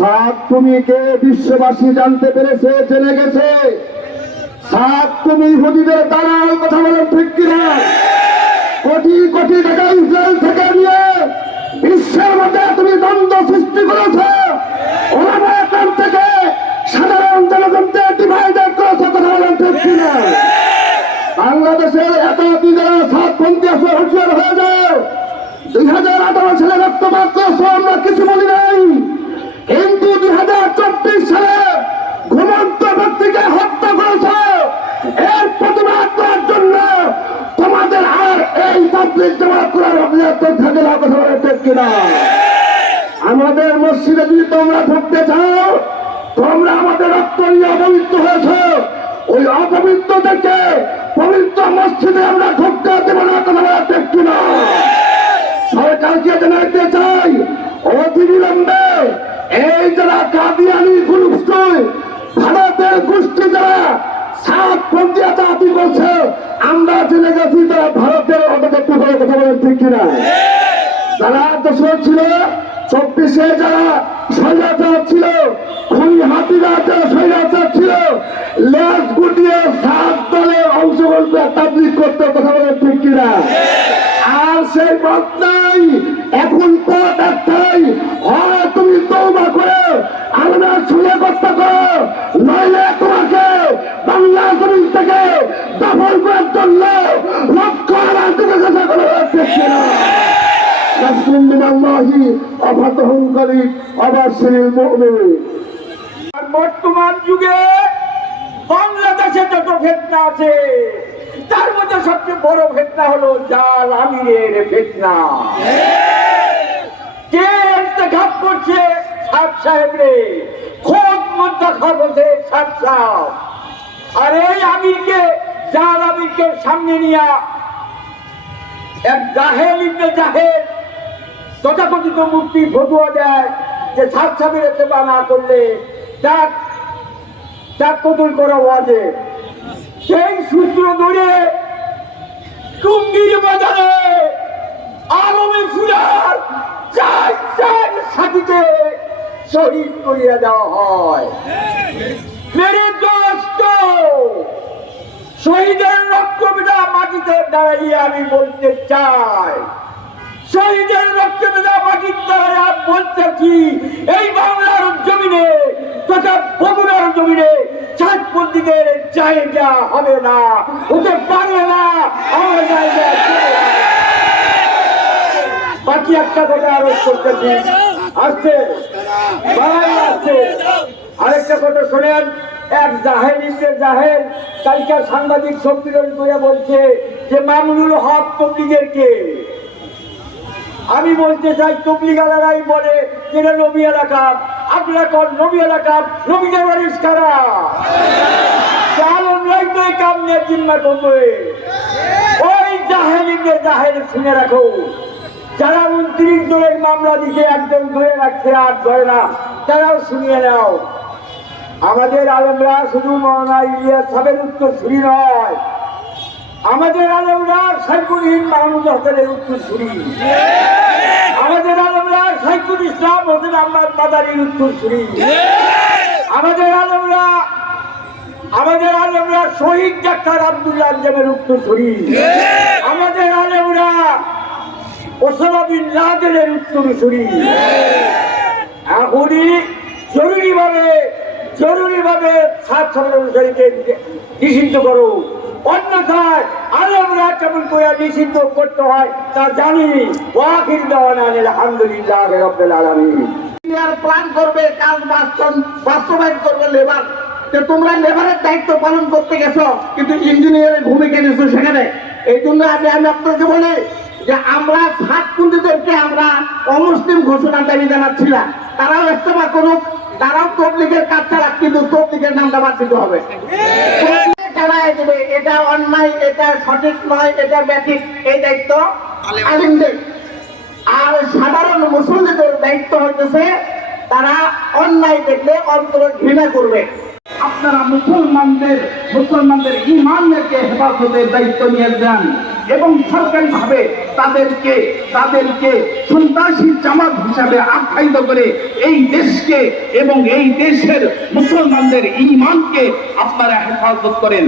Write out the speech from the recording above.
সাত তুমিকে বিশ্ববাসী জানতে পেরেছে, জেনে গেছে। সাত তুমি ইহুদিদের দালাল, কথা বলেন ঠিক কিনা? কোটি কোটি টাকা ইসরায়েল থেকে নিয়ে বিশ্বের মধ্যে তুমি দ্বন্দ্ব সৃষ্টি করেছো। ওলামা একরাম থেকে সাধারণ জনগণকে ডিভাইডেড করেছো, কথা বলেন ঠিক কিনা? বাংলাদেশের একাধিক যারা সাতপন্থী আছে হুঁশিয়ার হয়ে যাও। 2018 সালে রক্তপাত করেছো, আমরা কিছু বলি নাই, কিন্তু 2024 সালে ঘুমন্ত ব্যক্তিকে হত্যা করেছ। এর প্রতিবাদ করার জন্য তোমাদের আর এই তাবলীগ জামাত করার অভিযোগ থাকে না, কথা বলে ঠিক কিনা? আমাদের মসজিদে যদি তোমরা ঢুকতে চাও, তোমরা আমাদের রক্ত নিয়ে অপবিত্র হয়েছ। ওই অপবিত্র থেকে পবিত্র মসজিদে আমরা ঢুকতে দেব না, কথা বলে ঠিক কিনা? সরকারকে জানাইতে চাই, অতিবিলম্বে এই যারা কাদিয়ানি গোষ্ঠী, ভারতের গোষ্ঠী যারা সাতপন্থী জাতি করছে, আমরা জেনে গেছি তারা ভারতের অন্তর্ভুক্ত হয়ে, কথা বলেন ঠিক কিনা? যারা দোষর ছিল 24-এ, যারা স্বৈরাচার ছিল, খুনি হাতিরা যারা স্বৈরাচার ছিল, লেজ গুটিয়ে সাত দলের অংশগ্রহণ তাবলীগ করতে, কথা বলেন ঠিক কিনা? আর সেই পথ নাই, এখন পথ একটাই, হয় তুমি তওবা করে আল্লাহর সঙ্গে কথা করো, নইলে তোমাকে বাংলা জমিন থেকে দখল করার জন্য লক্ষ হাজার টাকা খরচা করা হচ্ছে। নাসরুম মিনাল্লাহি ওয়া ফাতহুন করিব ওয়া বাশশিরিল মুমিনিন। বর্তমান যুগে বাংলাদেশে যত ফিতনা আছে, তার মধ্যে সবচেয়ে বড় ফিতনা হলো জাল আমিরের ফিতনা। কে ইন্তেখাব করছে? সাহেব সাহেবরে, খোদ মুন্তাখাব হচ্ছে সাহেব সাহেব। আর এই আমিরকে, জাল আমিরকে সামনে নিয়ে এক জাহেল ইবনে জাহেল তথাকথিত মুফতি ফতুয়া দেয় যে সাহেব সাহেবের ইত্তেবা না করলে তার কতল করা ওয়াজে। সেই সূত্র ধরে টুঙ্গির বাজারে আলমে ফুলার 4 সাথীকে শহীদ করিয়া দেওয়া হয়। মেরে দোস্ত, শহীদের রক্তবিদা মাটিতে দাঁড়াইয়ে আমি বলতে চাই, শহীদের রক্তবিদা মাটির দাঁড়াইয়া বলতেছি, এই বাংলার জমিনে তথা বগুড়ার জমিনে সাতপন্থীদের জায়গা হবে না, হতে পারে না, আমার জায়গা। বাকি একটা কথা আরোপ করতেছি, আসছে বাংলায় আসছে। আরেকটা কথা শোনেন, এক জাহেল ইবনে জাহেল কালকে সাংবাদিক সম্মেলন করে বলছে যে মামুনুল হক তবলিগের কে? আমি বলতে চাই, তবলিগ আলারাই বলে যেটা নবী এলাকা, আপনারা কোন নবী এলাকা? নবীদের বারিশ কারা? চালনরাই তো এই কাম নিয়ে জিম্মা করবে। ওই জাহেল ইবনে জাহেল শুনে রাখো, যারা 29 জনের মামলা দিকে একদম ধরে রাখছে আর ধরে না, তারাও শুনিয়ে নাও। আমাদের আলেমরা শুধু মাওলানা ইলিয়াস সাহেবের উত্তরসূরি নয়, আমাদের আলেমরা সাইকুল মাহমুদ হোসেনের উত্তরসূরি, আমাদের আলেমরা সাইকুল ইসলাম হোসেন আহমদ মাদারির উত্তরসূরি, আমাদের আলেমরা শহীদ ডাক্তার আব্দুল্লাহ আজমের উত্তরসূরি, আমাদের আলেমরা ওসামা বিন লাদেনের উত্তরসূরি। এখনই জরুরিভাবে ছাত্র অনুসারীকে নিষিদ্ধ করো, অন্যথায় আলেমরা কেমন করে নিষিদ্ধ করতে হয় তা জানি। ওয়াকিল দাওয়ানা আলহামদুলিল্লাহি রাব্বিল আলামিন। প্ল্যান করবে, কাজ বাস্তবায়ন করবে লেবার। তোমরা লেবারের দায়িত্ব পালন করতে গেছো, কিন্তু ইঞ্জিনিয়ারের ভূমিকা নিয়েছো সেখানে। এই জন্য আমি আপনাকে বলি যে আমরা সাতপন্থীদেরকে আমরা অমুসলিম ঘোষণার দাবি জানাচ্ছি না, তারাও ইস্তেমা করুক, তারাও তবলিগের কাজ চালাক, কিন্তু তবলিগের নামটা বাদ দিতে হবে। এটা অন্যায়, এটা সঠিক নয়, এটা ব্যাঠিক, এই দায়িত্ব আলিমদের। আর সাধারণ মুসলিমদের দায়িত্ব হইতেছে তারা অন্যায় দেখলে অন্তরে ঘৃণা করবে। আপনারা মুসলমানদের ইমানকে হেফাজতের দায়িত্ব নিয়ে যান এবং সরকারিভাবে তাদেরকে সন্ত্রাসী জামাত হিসাবে আখ্যায়িত করে এই দেশকে এবং এই দেশের মুসলমানদের ইমানকে আপনারা হেফাজত করেন।